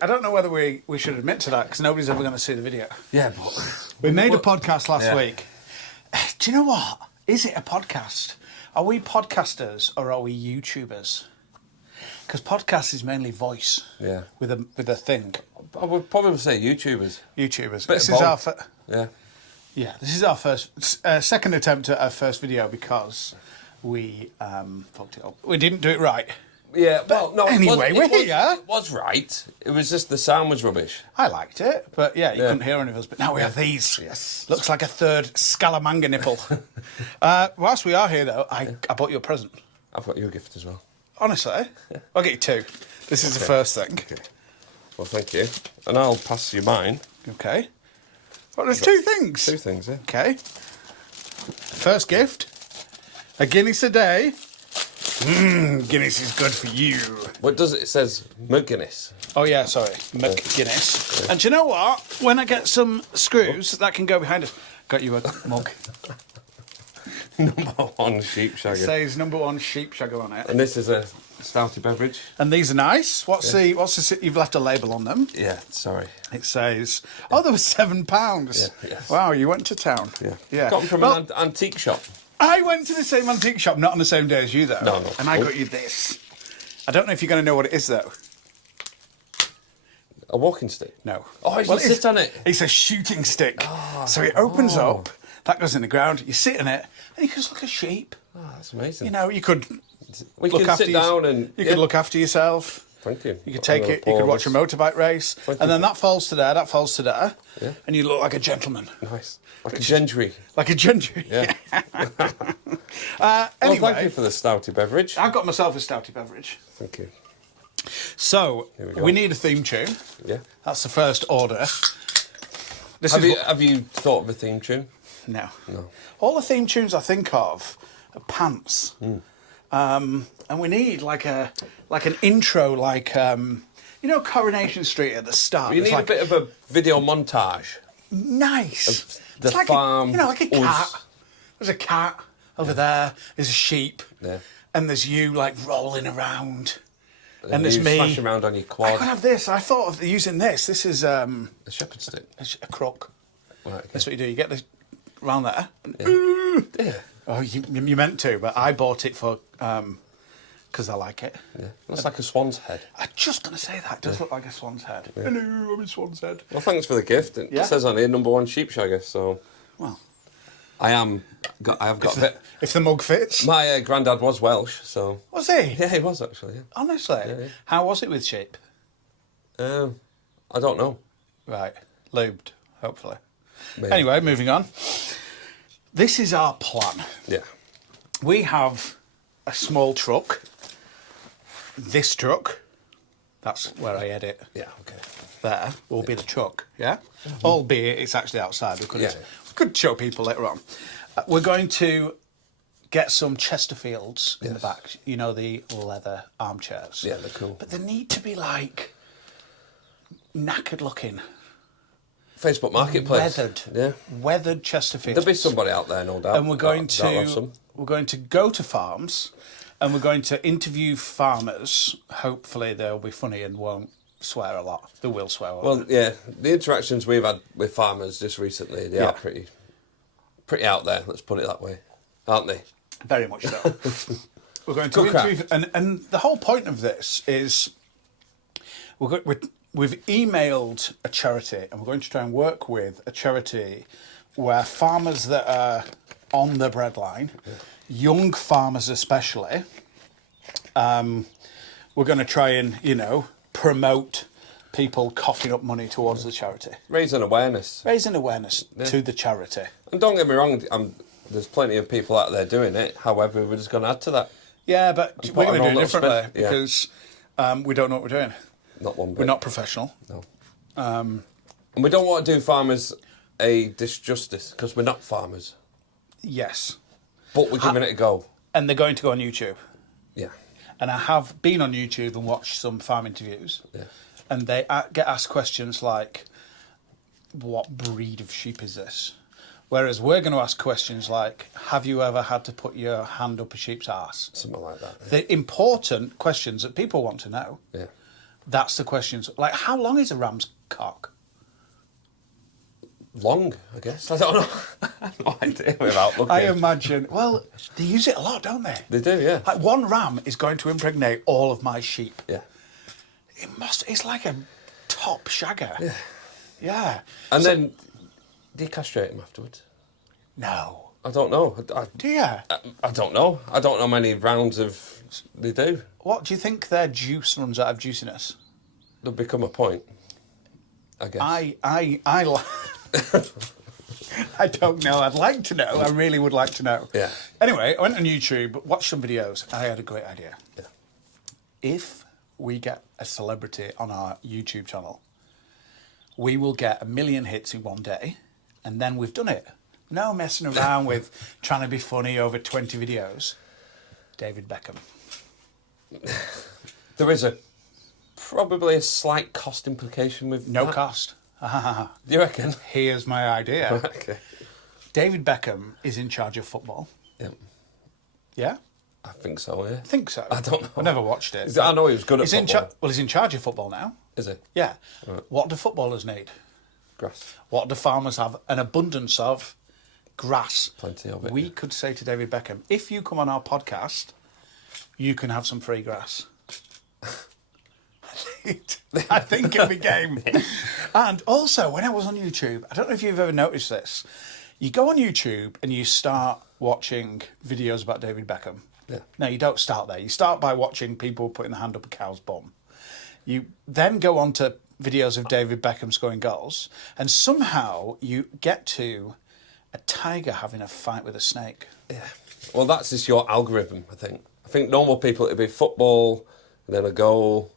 I don't know whether we should admit to that because nobody's ever going to see the video. Yeah, but... We made a podcast last week. Do you know what? Is it a podcast? Are we podcasters or are we YouTubers? Because podcast is mainly voice. Yeah. With a thing. I would probably say YouTubers. YouTubers. Bit This of is our both. this is our second attempt at our first video because we fucked it up. We didn't do it right. Yeah, well, no. Anyway, we're here. It was right. It was just the sound was rubbish. I liked it, but you couldn't hear any of us. But now we have these. Yes. Looks like a third Scalamanga nipple. Whilst we are here, though, I bought you a present. I've got you a gift as well. Honestly, I'll get you two. This is the first thing. Okay. Well, thank you. And I'll pass you mine. Okay. Well, there's two things. Two things, yeah. Okay. First gift, a Guinness a day. Guinness is good for you. What does it? It says McGuinness. Oh, yeah, sorry. McGuinness. Yeah. And do you know what? When I get some screws, that can go behind us. Got you a mug. Number one sheep It shagger. says number one sheep shagger on it. And this is a stouty beverage. And these are nice. What's the you've left a label on them. Yeah, sorry. It says, oh, there was £7. Yeah, yes. Wow, you went to town. Yeah. Got them from an antique shop. I went to the same antique shop, not on the same day as you, though. No. And I got you this. I don't know if you're going to know what it is, though. A walking stick? No. Oh, you sit on it. It's a shooting stick. Oh, so it opens up, that goes in the ground, you sit in it, and you can just look at sheep. Oh, that's amazing. You know, you could We can sit down and... You could look after yourself. Thank you. You could take it, you could watch a motorbike race, and then that falls to there, that falls to there, and you look like a gentleman. Nice. Like a gentry. Like a gentry. Yeah. Anyway, well, thank you for the stouty beverage. I've got myself a stouty beverage. Thank you. So, we we need a theme tune. Yeah. That's the first order. Have you thought of a theme tune? No. No. All the theme tunes I think of are pants. And we need like an intro, like you know, Coronation Street at the start. You need a bit of a video montage. Nice. The it's like farm. like a cat. There's a cat over there. There's a sheep. Yeah. And there's you like rolling around. And there's you me. Smash around on your quad. I could have this. I thought of using this. This is a shepherd's stick. a crook. Right, okay. That's what you do. You get this round there. Yeah. Oh, you meant to, but I bought it for because I like it. Yeah. Looks like a swan's head. I'm just going to say that. It does look like a swan's head. Yeah. Hello, I'm a swan's head. Well, thanks for the gift. It says on here, number one sheep shagger, so... Well... I have got a bit... If the mug fits. My granddad was Welsh, so... Was he? Yeah, he was, actually, yeah. Honestly? Yeah. How was it with sheep? I don't know. Right. Lubed, hopefully. Maybe. Anyway, moving on. This is our plan. Yeah. We have a small truck. This truck, that's where I edit. Yeah, okay. There will be the truck, yeah? Albeit it's actually outside. We could show people later on. We're going to get some Chesterfields in the back. You know, the leather armchairs. Yeah, they're cool. But they need to be like knackered looking. Facebook Marketplace. Weathered. Yeah. Weathered Chesterfields. There'll be somebody out there, no doubt. And we're going to go to farms and we're going to interview farmers. Hopefully they'll be funny and won't swear a lot. They will swear a lot. Well, yeah, the interactions we've had with farmers just recently, they are pretty out there, let's put it that way, aren't they? Very much so. We're going to interview, and the whole point of this is we've emailed a charity and we're going to try and work with a charity where farmers that are on the breadline, young farmers especially, we're going to try and, promote people coughing up money towards the charity. Raising awareness to the charity. And don't get me wrong, there's plenty of people out there doing it. However, we're just going to add to that. Yeah, but we're going to do it differently because we don't know what we're doing. Not one bit. We're not professional. No. And we don't want to do farmers a disjustice because we're not farmers. Yes. But we're giving it a go. And they're going to go on YouTube. Yeah. And I have been on YouTube and watched some farm interviews. Yeah. And they get asked questions like, what breed of sheep is this? Whereas we're going to ask questions like, have you ever had to put your hand up a sheep's arse? Something like that. Yeah. The important questions that people want to know. Yeah. That's the question. Like, how long is a ram's cock? Long, I guess. I don't know. I have no idea without looking. I imagine. Well, they use it a lot, don't they? They do, yeah. Like, one ram is going to impregnate all of my sheep. Yeah. It's like a top shagger. Yeah. Yeah. And then, do you castrate them afterwards? No. I don't know. Do you? I don't know. I don't know how many rounds of they do. What do you think their juice runs out of juiciness? There'll become a point, I guess. I don't know. I'd like to know. I really would like to know. Yeah. Anyway, I went on YouTube, watched some videos. I had a great idea. Yeah. If we get a celebrity on our YouTube channel, we will get 1 million hits in one day, and then we've done it. No messing around with trying to be funny over 20 videos. David Beckham. There is probably a slight cost implication with No that. cost. Do you reckon? Here's my idea. Okay. David Beckham is in charge of football. Yeah. Yeah? I think so, yeah. I think so. I don't know. I never watched it. I know he was good at He's in football. well, he's in charge of football now. Is he? Yeah. Right. What do footballers need? Grass. What do farmers have? An abundance of grass. Plenty of it. We could say to David Beckham, if you come on our podcast, you can have some free grass. I think it'd be game. And also, when I was on YouTube, I don't know if you've ever noticed this, you go on YouTube and you start watching videos about David Beckham. Yeah. No, you don't start there. You start by watching people putting their hand up a cow's bum. You then go on to videos of David Beckham scoring goals, and somehow you get to a tiger having a fight with a snake. Yeah. Well, that's just your algorithm, I think. I think normal people, it'd be football, and then a goal,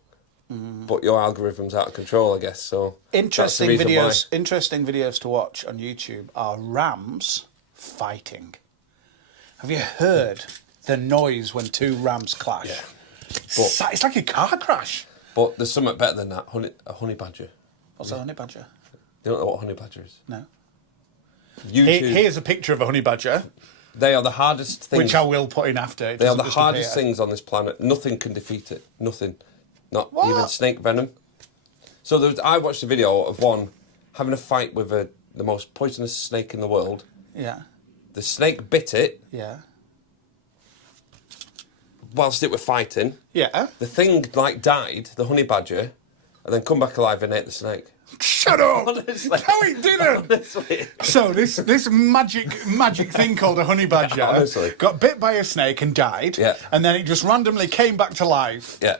but your algorithm's out of control, I guess. So Interesting that's the reason videos. Interesting videos to watch on YouTube are rams fighting. Have you heard the noise when two rams clash? Yeah. It's like a car crash. But there's something better than that. A honey badger. What's a honey badger? You don't know what a honey badger is? No. YouTube. Here's a picture of a honey badger, They are the hardest things. which I will put in after. It They are doesn't the just hardest appear. things on this planet. Nothing can defeat it. Nothing. Not What? even snake venom. So I watched a video of one having a fight with the most poisonous snake in the world. Yeah. The snake bit it Yeah. whilst it were fighting. Yeah. The thing died, the honey badger, and then come back alive and ate the snake. Shut up! Honestly. No, it didn't. Honestly. So this magic thing called a honey badger Honestly. got bit by a snake and died. Yeah. And then it just randomly came back to life. Yeah.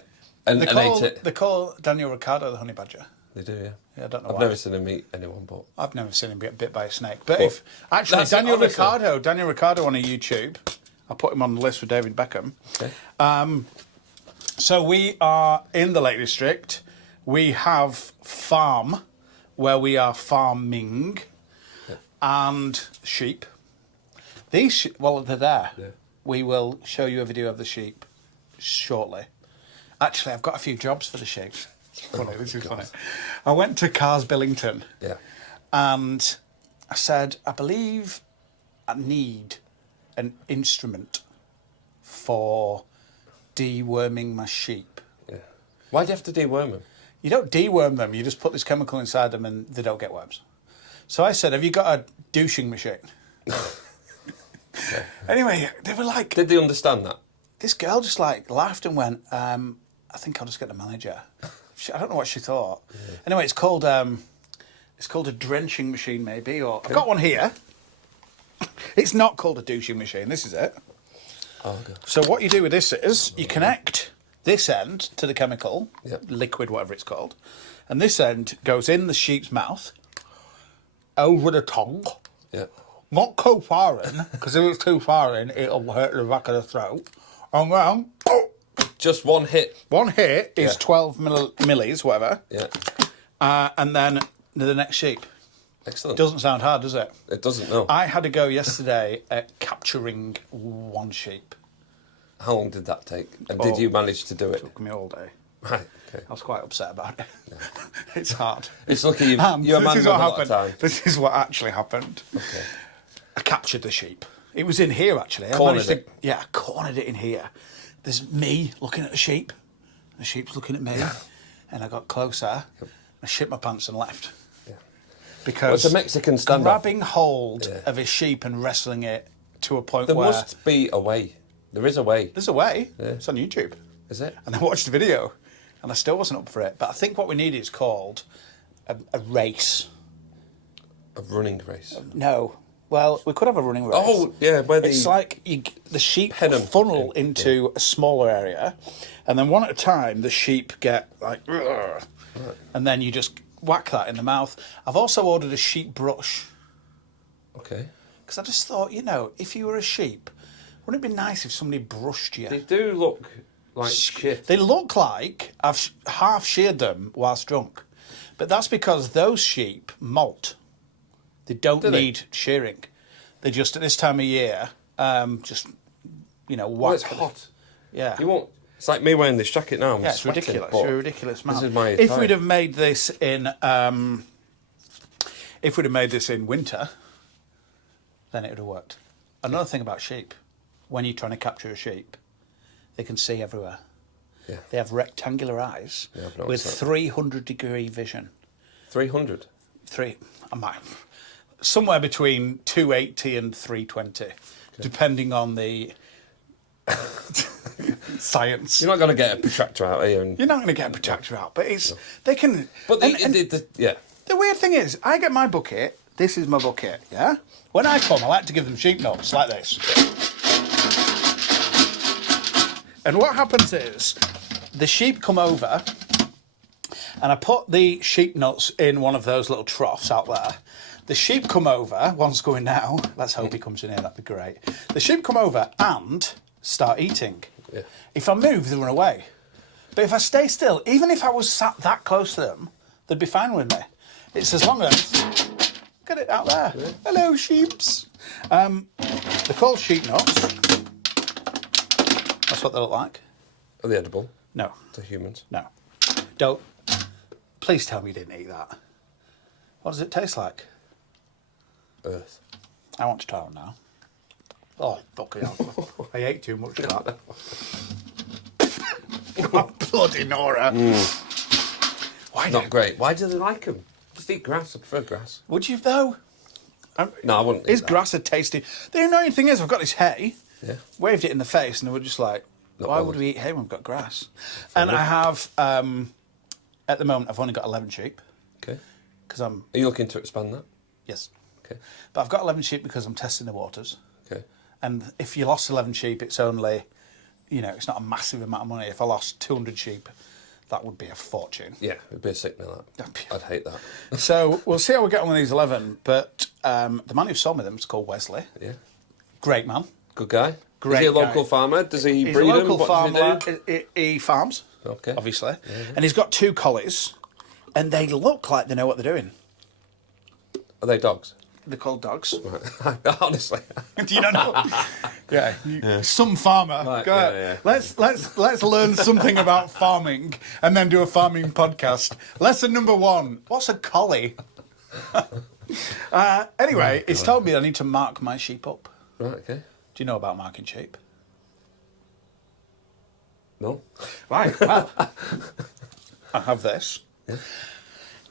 And ate it. They call Daniel Ricciardo the honey badger. They do, yeah. Yeah, I don't know I've why. never seen him eat anyone, but... I've never seen him get bit by a snake. But if actually That's it, Daniel honestly. Ricciardo on a YouTube, I'll put him on the list for David Beckham. Okay. So we are in the Lake District. We have farm, where we are farming, and sheep. These, they're there. Yeah. We will show you a video of the sheep shortly. Actually, I've got a few jobs for the sheep. It's funny, this is funny. I went to Cars Billington, Yeah. and I said, I believe I need an instrument for deworming my sheep. Yeah. Why do you have to deworm them? You don't deworm them, you just put this chemical inside them and they don't get worms. So I said, have you got a douching machine? Anyway, they were like... Did they understand that? This girl just laughed and went, I think I'll just get the manager. I don't know what she thought. Yeah. Anyway, it's called a drenching machine maybe, or... I've got one here. It's not called a douching machine, this is it. Oh, okay. So what you do with this is you connect this end to the chemical, Yep. liquid, whatever it's called, and this end goes in the sheep's mouth, over the tongue, Yeah. not too far in, because if it's too far in, it'll hurt the back of the throat, and then, Just one hit. one hit is Yeah. 12 millis, whatever, Yeah. and then the next sheep. Excellent. Doesn't sound hard, does it? It doesn't, no. I had a go yesterday at capturing one sheep. How long did that take? And did you manage to do it? Took me all day. Right, okay. I was quite upset about it. It's hard. It's lucky you're a man with a lot of time. This is what actually happened. Okay. I captured the sheep. It was in here, actually. Cornered it? Yeah, I cornered it in here. There's me looking at the sheep. The sheep's looking at me. and I got closer, I shit my pants and left. Yeah. Because Well, it's a Mexican standoff. grabbing hold of a sheep and wrestling it to a point There where... must be a way. There is a way. There's a way. Yeah. It's on YouTube. Is it? And I watched the video, and I still wasn't up for it. But I think what we need is called a race. A running race. No. Well, we could have a running race. Oh, yeah, where It's like the sheep pen 'em. funnel into a smaller area, and then one at a time, the sheep get like... Right. And then you just whack that in the mouth. I've also ordered a sheep brush. Okay. Because I just thought, if you were a sheep, wouldn't it be nice if somebody brushed you? They do look like shit. They look like I've half sheared them whilst drunk. But that's because those sheep molt. They don't need shearing. They just, at this time of year, whack. Well, it's hot. Yeah. You won't... It's like me wearing this jacket now. I'm Yeah, it's sweating, ridiculous. but You're a ridiculous man. This is my if attire. we'd have made this in... if we'd have made this in winter, then it would have worked. Another thing about sheep, when you're trying to capture a sheep, they can see everywhere. Yeah. They have rectangular eyes I've with noticed that. 300-degree vision. 300? Somewhere between 280 and 320, depending on the science. You're not going to get a protractor out here. You're not going to get a protractor out, but they can... But The weird thing is, I get my bucket, this is my bucket, yeah? When I come, I like to give them sheep nuts, like this. And what happens is, the sheep come over, and I put the sheep nuts in one of those little troughs out there. The sheep come over, one's going now, let's hope he comes in here, that'd be great. The sheep come over and start eating. Yeah. If I move, they run away. But if I stay still, even if I was sat that close to them, they'd be fine with me. It's as long as... Get it out there. Yeah. Hello, sheeps. They're called sheep nuts. That's what they look like. Are they edible? No. To humans? No. Don't. Please tell me you didn't eat that. What does it taste like? Earth. I want to try one now. Oh, fucking hell. I ate too much of that. Oh, bloody Nora. Not great. Why do they like them? Just eat grass. I prefer grass. Would you, though? No, I wouldn't. Is grass a tasty... The annoying thing is, I've got this hay. Yeah. Waved it in the face, and they were just like, why would we eat hay when we've got grass? And I have, at the moment, I've only got 11 sheep. Okay. Because I'm... Are you looking to expand that? Yes. Okay. But I've got 11 sheep because I'm testing the waters. Okay. And if you lost 11 sheep, it's only, it's not a massive amount of money. If I lost 200 sheep, that would be a fortune. Yeah, it'd be a signal, that. I'd hate that. So we'll see how we get on with these 11. But the man who sold me them is called Wesley. Yeah. Great man. Good guy. Great Is he a local guy. farmer? Does he He's breed a them? local What farmer. does he do? He farms, Okay. obviously. Yeah. And he's got 2 collies, and they look like they know what they're doing. Are they dogs? They're called dogs. Right. Honestly. Do you not know? Yeah. Some farmer. Right, Go ahead. Let's learn something about farming and then do a farming podcast. Lesson number 1. What's a collie? Anyway, it's told me I need to mark my sheep up. Right, okay. Do you know about marking sheep? No. Right, well, I have this. Yeah.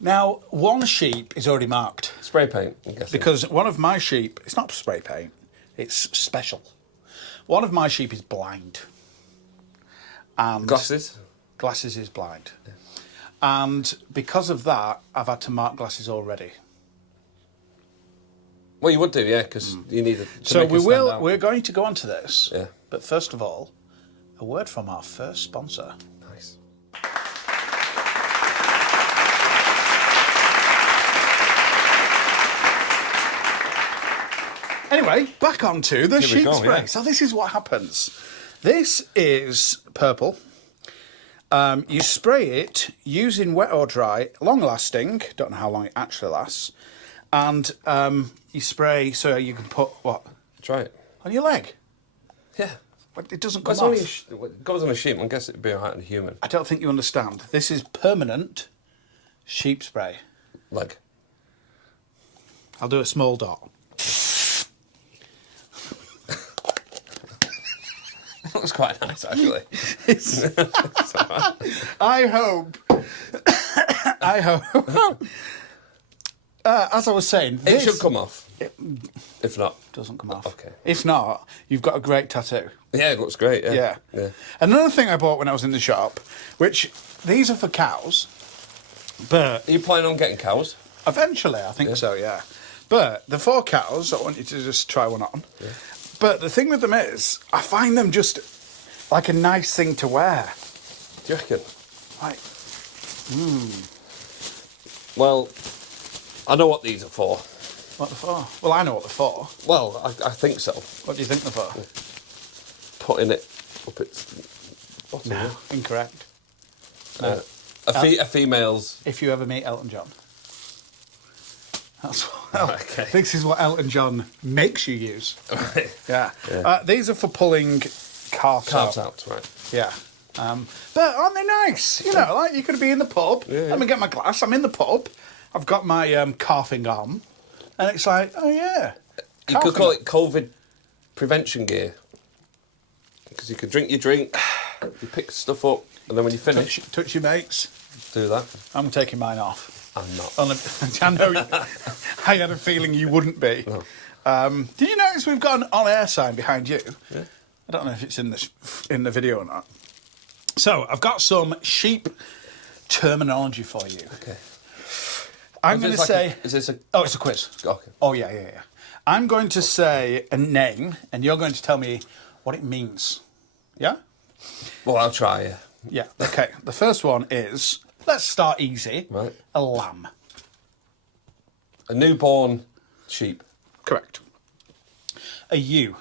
Now, one sheep is already marked. Spray paint, I'm guessing. Because one of my sheep, it's not spray paint, it's special. One of my sheep is blind. And Glasses? Glasses is blind. Yeah. And because of that, I've had to mark Glasses already. Well, you would do, yeah, because you need to So make it stand out. we're going to go on to this. Yeah. But first of all, a word from our first sponsor. Nice. Anyway, back onto the sheep go, spray. yeah. So this is what happens. This is purple. You spray it using wet or dry, long lasting. Don't know how long it actually lasts. And you spray so you can put what? Try it. On your leg. Yeah. But it doesn't Well, come it's off. only it goes on a sheep. I guess it'd be alright on a human. I don't think you understand. This is permanent sheep spray. Leg. I'll do a small dot. That was quite nice, actually. I hope I hope. As I was saying, It this should come off. If not, doesn't come off. Okay. If not, you've got a great tattoo. yeah, it looks great. Yeah. Yeah. Another thing I bought when I was in the shop, which these are for cows, but Are you planning on getting cows? eventually I think so, yeah. But the 4 cows, I want you to just try one on. Yeah. But the thing with them is, I find them just like a nice thing to wear. Do you reckon? Like, Well, I know what these are for. what they're for? Well, I know what they're for. Well, I think so. What do you think they're for? Putting it up its bottom. No, yeah. incorrect. A female's. If you ever meet Elton John. That's what, Okay. This is what Elton John makes you use. Yeah. Yeah. These are for pulling calves Calves out. out, right. Yeah. But aren't they nice? You know, like you could be in the pub. Yeah, yeah. Let me get my glass. I'm in the pub. I've got my calfing on. And it's like, oh yeah. You could calfing call on. it COVID prevention gear. Because you could drink your drink, you pick stuff up, and then when you finish, Touch your mates. do that. I'm taking mine off. I'm not. I know. I had a feeling you wouldn't be. No. Did you notice we've got an on-air sign behind you? Yeah. I don't know if it's in the video or not. So I've got some sheep terminology for you. Okay. I'm going to say. Is this a? Oh, it's a quiz. Okay. Oh yeah. I'm going to say a name, and you're going to tell me what it means. Yeah. Well, I'll try. Yeah. Yeah. Okay. The first one is. Let's start easy. Right. A lamb. A newborn sheep. Correct. A ewe.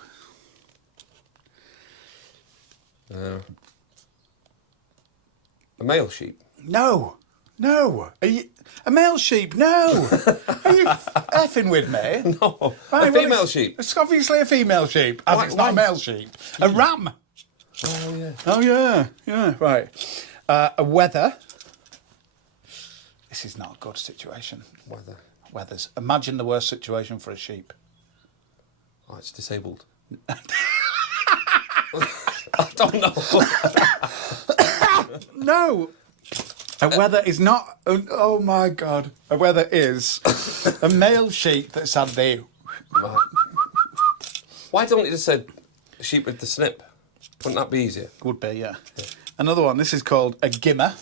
A male sheep. No. A male sheep. No. Are you effing with me? No. Right, A well, female sheep. It's obviously a female sheep, as Why- it's not a why- male sheep. A ram. Oh yeah. Oh yeah. Right. A wether. This is not a good situation. Weather. Weathers. Imagine the worst situation for a sheep. Oh, it's disabled. I don't know. No. A wether is not. Oh my God. A wether is a male sheep that's had the. Right. Why don't you just say sheep with the snip? Wouldn't that be easier? Would be, yeah. Another one. This is called a gimmer.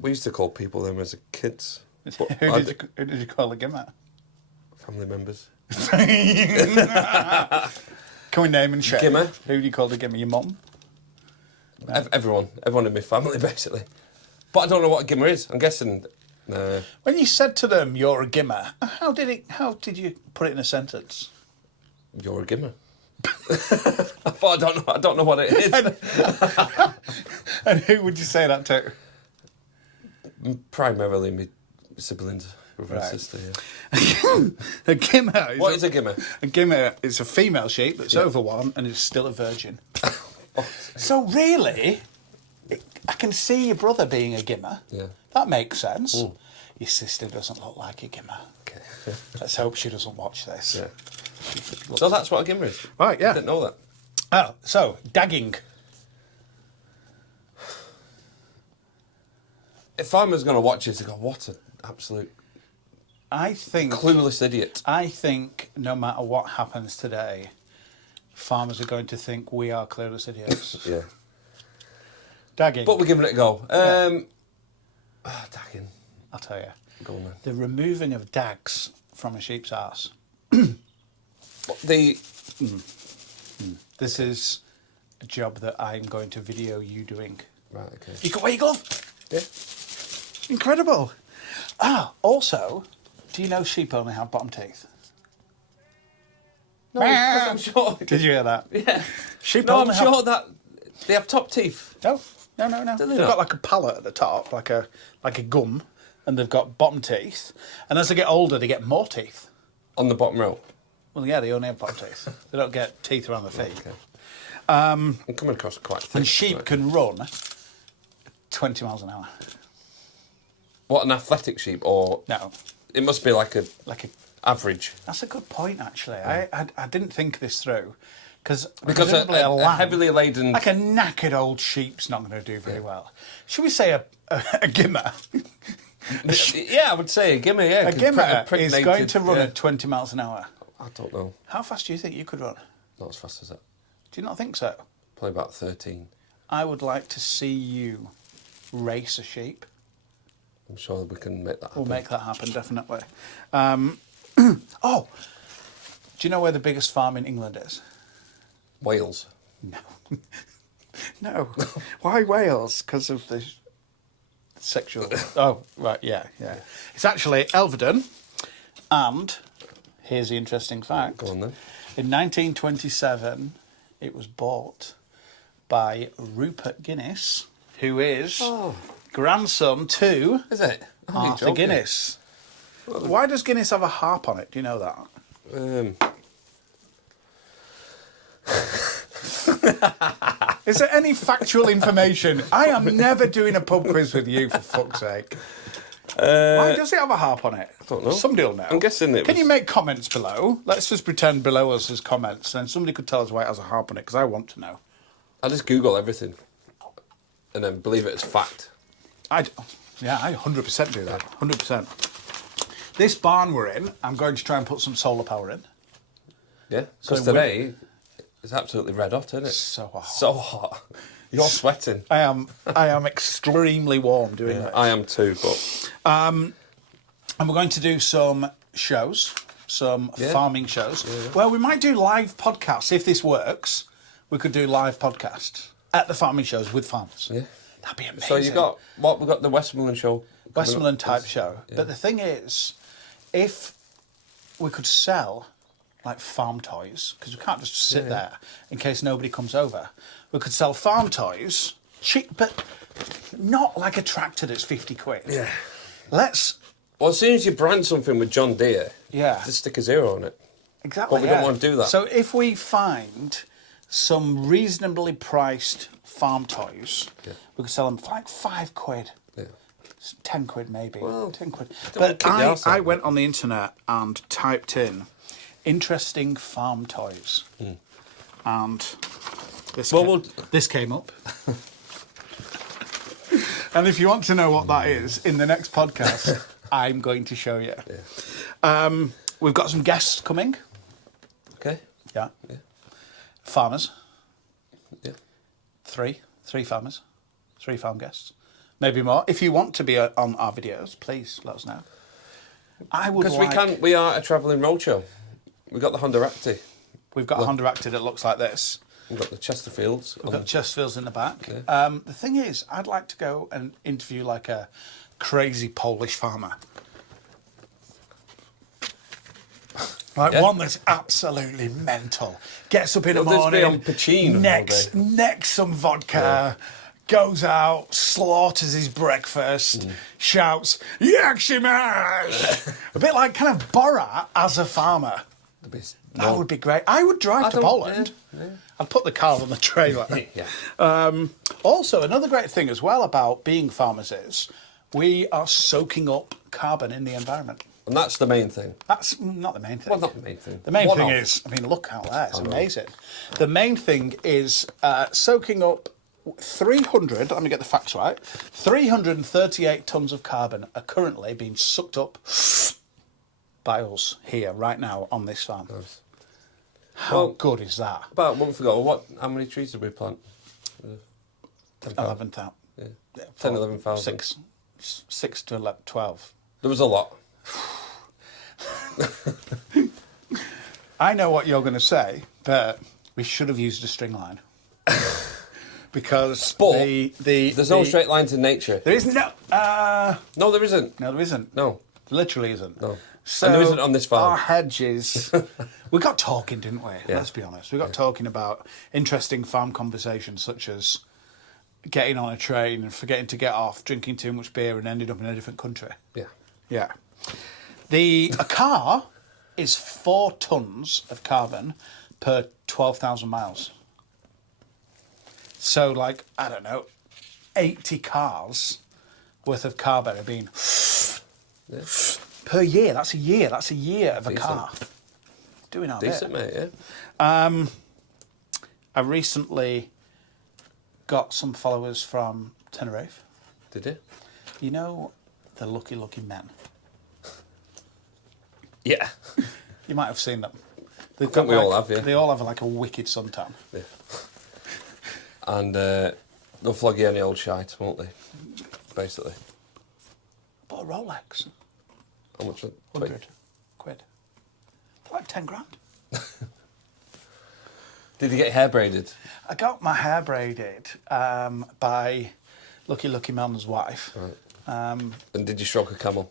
We used to call people them as kids. But Who did you call a gimmer? family members. Can we name and shame? Gimmer. Who do you call the gimmer? Your mum? Everyone in my family, basically. But I don't know what a gimmer is. I'm guessing. When you said to them, "You're a gimmer," how did you put it in a sentence? You're a gimmer. But I don't know what it is. And who would you say that to? Primarily my siblings, brother Right. and sister. Yeah. A gimmer. What is a gimmer? A gimmer is a female sheep that's over one and is still a virgin. So really, I can see your brother being a gimmer. Yeah. That makes sense. Your sister doesn't look like a gimmer. Okay. Let's hope she doesn't watch this. Yeah. So that's what a gimmer is. Right, yeah. I didn't know that. Oh, so dagging. If farmers going to watch this, they go, what an absolute I think clueless idiot. I think no matter what happens today, farmers are going to think we are clueless idiots. Yeah. Dagging. But we're giving it a go. Dagging. I'll tell you. Go on then. The removing of dags from a sheep's arse. What, the... This is a job that I'm going to video you doing. Right, okay. You can wear your glove. Yeah. Incredible. Also, do you know sheep only have bottom teeth? No, because I'm sure... Did you hear that? Yeah. Sheep No, I'm only sure that they have top teeth. No. Do They've they got not? like a palate at the top, like a gum, and they've got bottom teeth. And as they get older, they get more teeth. On the bottom row. Well, yeah, they only have bottom teeth. They don't get teeth around the feet. Okay. I'm coming across quite thick. And sheep right. can run 20 miles an hour. What, an athletic sheep? Or... No, It must be like a like a. average. That's a good point, actually. I didn't think this through. Because a heavily laden... like a knackered old sheep's not going to do very well. Should we say a gimmer? Yeah, I would say a gimmer, yeah. A gimmer is going to run at 20 miles an hour. I don't know. How fast do you think you could run? Not as fast as that. Do you not think so? Probably about 13. I would like to see you race a sheep. I'm sure we can make that happen. We'll make that happen, definitely. Oh, do you know where the biggest farm in England is? Wales. No. No. Why Wales? Because of the sexual... Oh, right, yeah. It's actually Elvedon, and here's the interesting fact. Go on then. In 1927, it was bought by Rupert Guinness, who is grandson to Is it? Oh, Arthur Guinness. Why does Guinness have a harp on it? Do you know that? Is there any factual information? I am never doing a pub quiz with you, for fuck's sake. Why does it have a harp on it? I don't know. Somebody will know. I'm guessing it Can was... you make comments below? Let's just pretend below us is comments, and somebody could tell us why it has a harp on it, because I want to know. I just Google everything and then believe it as fact. I 100% do that. 100%. This barn we're in, I'm going to try and put some solar power in. Yeah, So because today it's absolutely red hot, isn't it? So hot. So hot. You're sweating. I am extremely warm doing this. I am too, but... And we're going to do some shows, some farming shows. Well, we might do live podcasts. If this works, we could do live podcasts at the farming shows with farmers. Yeah. That'd be amazing. So we've got the Westmoreland show. Westmoreland type show. Yeah. But the thing is, if we could sell like farm toys, because we can't just sit there in case nobody comes over. We could sell farm toys, cheap, but not like a tractor that's 50 quid. Yeah. Well, as soon as you brand something with John Deere, just stick a 0 on it. Exactly. But we don't want to do that. So if we find some reasonably priced farm toys, we could sell them for like 5 quid. Yeah. 10 quid maybe. Well, 10 quid. But I went on the internet and typed in interesting farm toys. And this came up. And if you want to know what that is, in the next podcast, I'm going to show you. Yeah. We've got some guests coming. Okay. Yeah. Farmers. Yeah. Three farmers. 3 farm guests. Maybe more. If you want to be on our videos, please let us know. Because we are a travelling roadshow. We've got the Honda Acti. We've got a Honda Acti that looks like this. We've got the Chesterfields. We've got Chesterfields in the back. Yeah. The thing is, I'd like to go and interview like a crazy Polish farmer. One that's absolutely mental. Gets up in the morning, on Pacino necks some vodka, goes out, slaughters his breakfast, shouts, Yakshimash! A bit like kind of Borat as a farmer. That would be great. I would drive to Poland. Yeah. I'd put the car on the trailer. Also, another great thing as well about being farmers is we are soaking up carbon in the environment. And that's the main thing. That's not the main thing. Well, not the main thing. The main thing is, I mean, look out there. It's amazing. The main thing is soaking up 300, let me get the facts right, 338 tonnes of carbon are currently being sucked up by us here, right now, on this farm. Nice. How good is that? About a month ago, how many trees did we plant? 11,000. Yeah. 10, 11,000. 6 to 12. There was a lot. I know what you're going to say, but we should have used a string line. Because there's no straight lines in nature. There isn't. No, there isn't. No, there isn't. No. There literally isn't. No. So and there isn't on this farm. Our hedges... we got talking, didn't we? Yeah. Let's be honest. We got talking about interesting farm conversations, such as getting on a train and forgetting to get off, drinking too much beer and ending up in a different country. Yeah. Yeah. A car is 4 tonnes of carbon per 12,000 miles. So, like, I don't know, 80 cars worth of carbon are being... per year. That's a year. That's a year of a car. Doing our bit. Decent, mate, yeah. I recently got some followers from Tenerife. Did you? You know the Lucky Lucky Men? Yeah. You might have seen them. I think we all have, yeah. They all have like a wicked suntan. Yeah. And they'll flog you any old shite, won't they? Basically. Bought a Rolex. How much? 100 quid. They're like 10 grand. Did you get your hair braided? I got my hair braided by Lucky Lucky Man's wife. Right. And did you stroke a camel?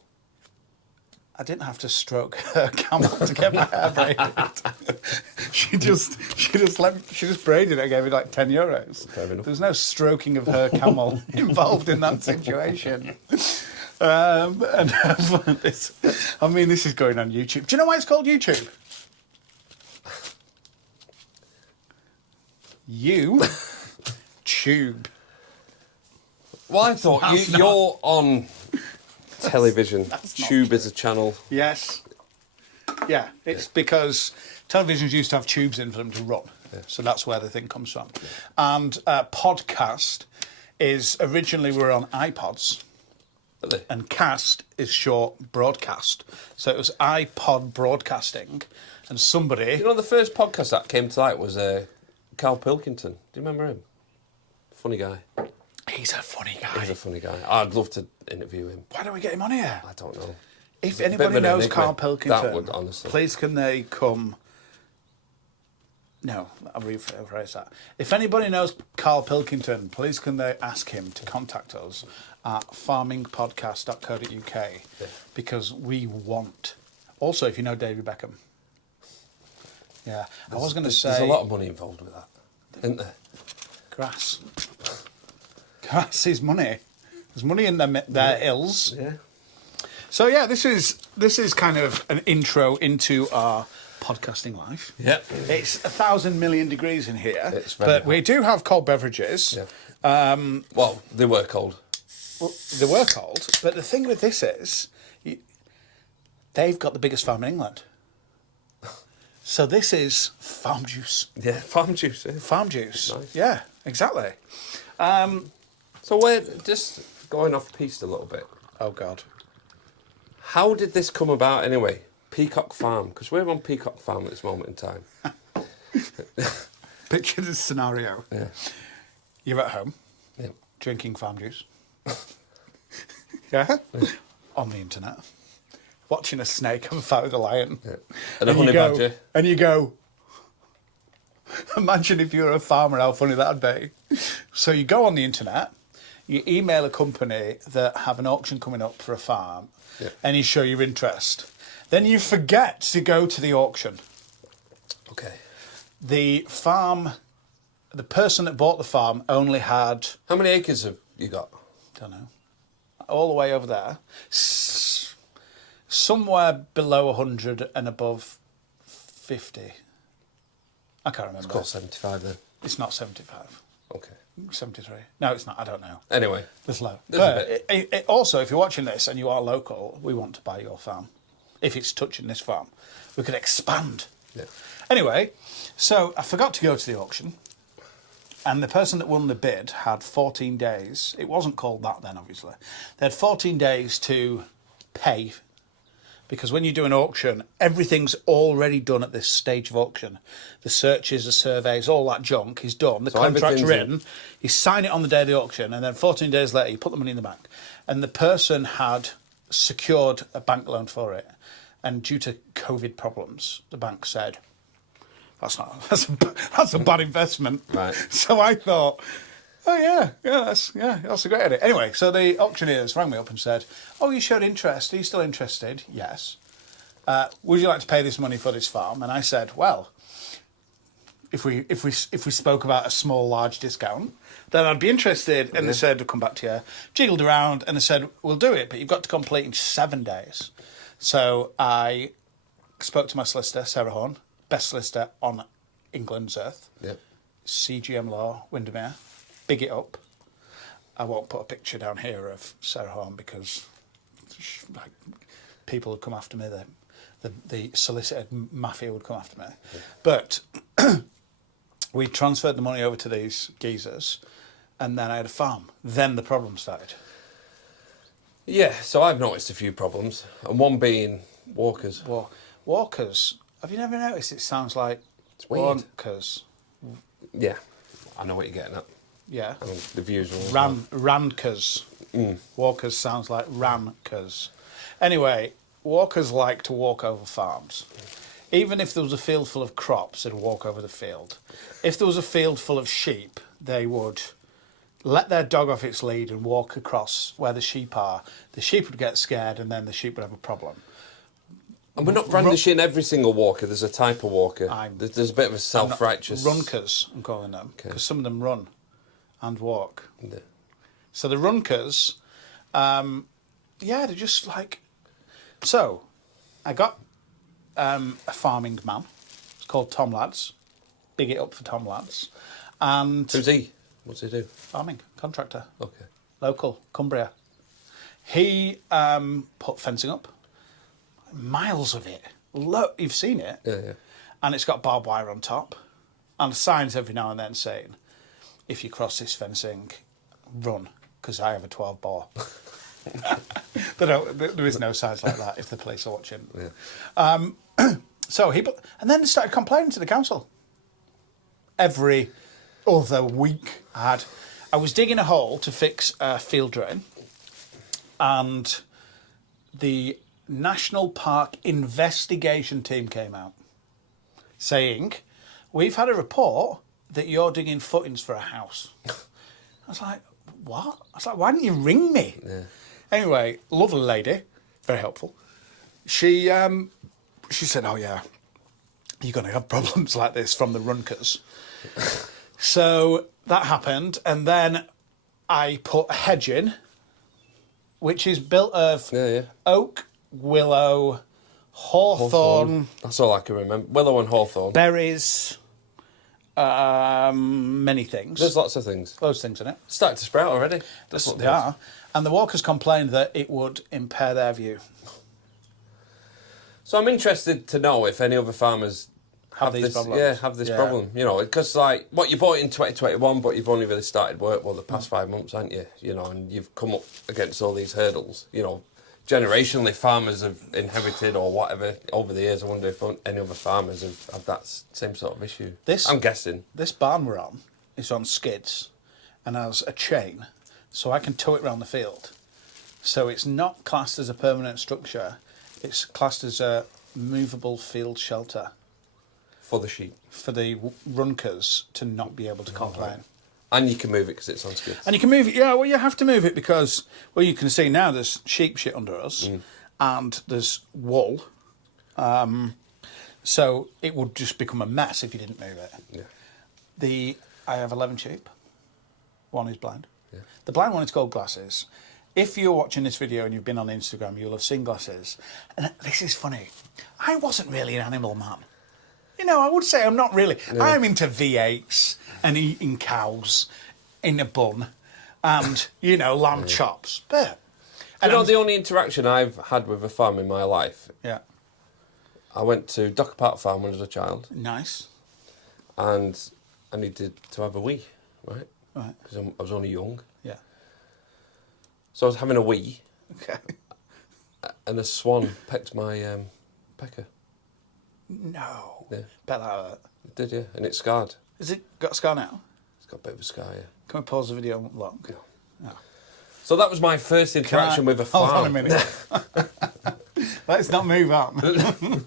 I didn't have to stroke her camel to get my hair braided. she just braided it and gave me like €10. Fair enough. There was no stroking of her camel involved in that situation. This is going on YouTube. Do you know why it's called YouTube? Tube. Well, I thought you're on television. Tube is a channel. Yes. Yeah, it's because televisions used to have tubes in for them to run. Yeah. So that's where the thing comes from. And podcast is originally were on iPods. Really? And cast is short broadcast. So it was iPod broadcasting. And somebody... You know, the first podcast that came to light was Carl Pilkington. Do you remember him? Funny guy. He's a funny guy. He's a funny guy. I'd love to interview him. Why don't we get him on here? I don't know. If anybody knows Carl Pilkington, that would, honestly. Please can they come... No, I'll rephrase that. If anybody knows Carl Pilkington, please can they ask him to contact us at farmingpodcast.co.uk because we want... Also, if you know David Beckham. Yeah, I was going to say... There's a lot of money involved with that, isn't there? Grass. Grass is money. There's money in their ills. Yeah. So yeah, this is kind of an intro into our podcasting life. Yeah. It's 1,000 million degrees in here, It's very but hot. we do have cold beverages. Yeah. Well, they were cold. Well, they were cold, but the thing with this is, they've got the biggest farm in England. So this is farm juice. Yeah, farm juice. Yeah. Farm juice. Nice. Yeah, exactly. So we're just going off piste a little bit. Oh God. How did this come about anyway? Peacock Farm, because we're on Peacock Farm at this moment in time. Picture this scenario. Yeah. You're at home, Yeah. drinking farm juice. Yeah? On the internet. Watching a snake have a fight with a lion. Yeah. And a honey badger. And you go, imagine if you were a farmer, how funny that'd be. So you go on the internet, you email a company that have an auction coming up for a farm, Yeah. and you show your interest. Then you forget to go to the auction. Okay. The person that bought the farm only had, How many acres have you got? don't know, all the way over there, somewhere below 100 and above 50. I can't remember. It's called 75 then. It's not 75. Okay. 73. No, it's not. I don't know. Anyway. It's low. There's a But bit. Also, if you're watching this and you are local, we want to buy your farm. If it's touching this farm, we could expand. Yeah. Anyway, so I forgot to go to the auction. And the person that won the bid had 14 days. It wasn't called that then, obviously. They had 14 days to pay. Because when you do an auction, everything's already done at this stage of auction. The searches, the surveys, all that junk is done. The So contract's everything's written. You sign it on the day of the auction, and then 14 days later, you put the money in the bank. And the person had secured a bank loan for it. And due to COVID problems, the bank said, that's a bad investment. Right. So I thought, oh that's a great idea. Anyway, so the auctioneers rang me up and said, oh, you showed interest. Are you still interested? Yes. Would you like to pay this money for this farm? And I said, well, if we spoke about a small, large discount, then I'd be interested. And they said, we'll come back to you. Jiggled around and they said, we'll do it, but you've got to complete in 7 days. So I spoke to my solicitor, Sarah Horn, best solicitor on England's earth. Yep. CGM Law, Windermere. Big it up. I won't put a picture down here of Sarah Horn because people would come after me. The solicitor mafia would come after me. Yeah. But we transferred the money over to these geezers, and then I had a farm. Then the problem started. Yeah, so I've noticed a few problems, and one being walkers. Walkers. Have you never noticed it sounds like It's weird. Wankers? Yeah, I know what you're getting at. Yeah. And the views are all Rankers. Walkers sounds like rankers. Anyway, walkers like to walk over farms. Even if there was a field full of crops, they'd walk over the field. If there was a field full of sheep, they would let their dog off its lead and walk across where the sheep are. The sheep would get scared, and then the sheep would have a problem. And we're not brandishing every single walker. There's a type of walker. There's a bit of a self-righteous... Runkers, I'm calling them, because some of them run and walk. Yeah. So the runkers, they're just like... So, I got a farming man. It's called Tom Lads. Big it up for Tom Lads. And Who's he? What's he do? farming, contractor. Okay. Local, Cumbria. He put fencing up. Miles of it. You've seen it. Yeah. And it's got barbed wire on top. And signs every now and then saying, if you cross this fencing, run, because I have a 12 bore. There is no signs like that if the police are watching. Yeah. So and then they started complaining to the council. Every other week I was digging a hole to fix a field drain, and the National Park investigation team came out saying, we've had a report that you're digging footings for a house. I was like, what? I was like, why didn't you ring me? Yeah. Anyway, lovely lady, very helpful. She said, oh yeah, you're going to have problems like this from the runkers. So that happened, and then I put a hedge in, which is built of oak, willow, hawthorn. That's all I can remember. Willow and hawthorn. Berries, many things. There's lots of things. Those things in it. Starting to sprout already. They are. And the walkers complained that it would impair their view. So I'm interested to know if any other farmers have these problems. Yeah, have this problem. You know, because like what you bought in 2021, but you've only really started work the past 5 months, haven't you? You know, and you've come up against all these hurdles. You know, generationally, farmers have inherited or whatever over the years. I wonder if any other farmers have that same sort of issue. I'm guessing. This barn we're on is on skids and has a chain, so I can tow it around the field. So it's not classed as a permanent structure. It's classed as a movable field shelter. For the sheep. For the runkers to not be able to complain. Right. And you can move it because it's on skids. And you can move it, yeah, well, you have to move it because, well, you can see now there's sheep shit under us and there's wool. So it would just become a mess if you didn't move it. Yeah. I have 11 sheep. One is blind. Yeah. The blind one is called Glasses. If you're watching this video and you've been on Instagram, you'll have seen Glasses. And this is funny. I wasn't really an animal man. You know, I would say I'm not really. Yeah. I'm into V8s and eating cows in a bun and, you know, lamb chops. But... You know, the only interaction I've had with a farm in my life... Yeah. I went to Docker Park Farm when I was a child. Nice. And I needed to have a wee, right? Right. Because I was only young. Yeah. So I was having a wee. Okay. And a swan pecked my pecker. No. Yeah. Bet that hurt. It did, yeah. And it scarred. Has it got a scar now? It's got a bit of a scar, yeah. Can we pause the video long? No. No. So that was my first interaction with a farm. Hold on a minute. Let's not move on.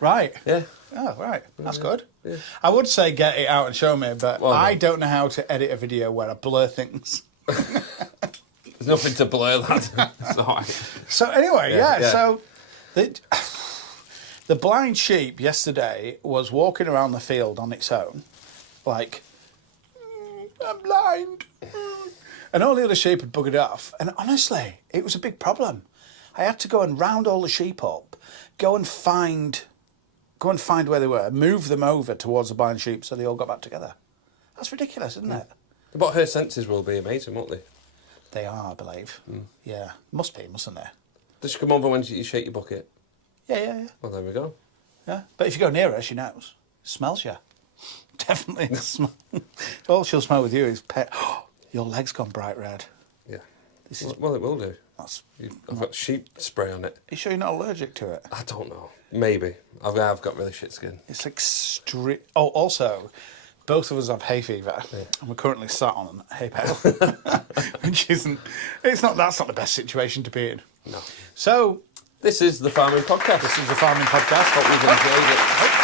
Right. Yeah. Oh, right. That's good. Yeah. I would say get it out and show me, but I don't know how to edit a video where I blur things. There's nothing to blur, that. So anyway, so the blind sheep yesterday was walking around the field on its own, like, I'm blind. And all the other sheep had buggered off. And honestly, it was a big problem. I had to go and round all the sheep up, go and find where they were, move them over towards the blind sheep so they all got back together. That's ridiculous, isn't it? But her senses will be amazing, won't they? They are, I believe. Yeah. Must be, mustn't they? Does she come over when you shake your bucket? Yeah. Well, there we go. Yeah. But if you go near her, she knows. Smells you. Definitely. All she'll smell with you is your leg's gone bright red. Yeah. Well, it will do. I've got sheep spray on it. Are you sure you're not allergic to it? I don't know. Maybe. I've got really shit skin. It's extreme. Oh, also, both of us have hay fever, and we're currently sat on hay bale, which isn't. That's not the best situation to be in. No. So this is the Farming Podcast. This is the Farming Podcast. Hope you've enjoyed it.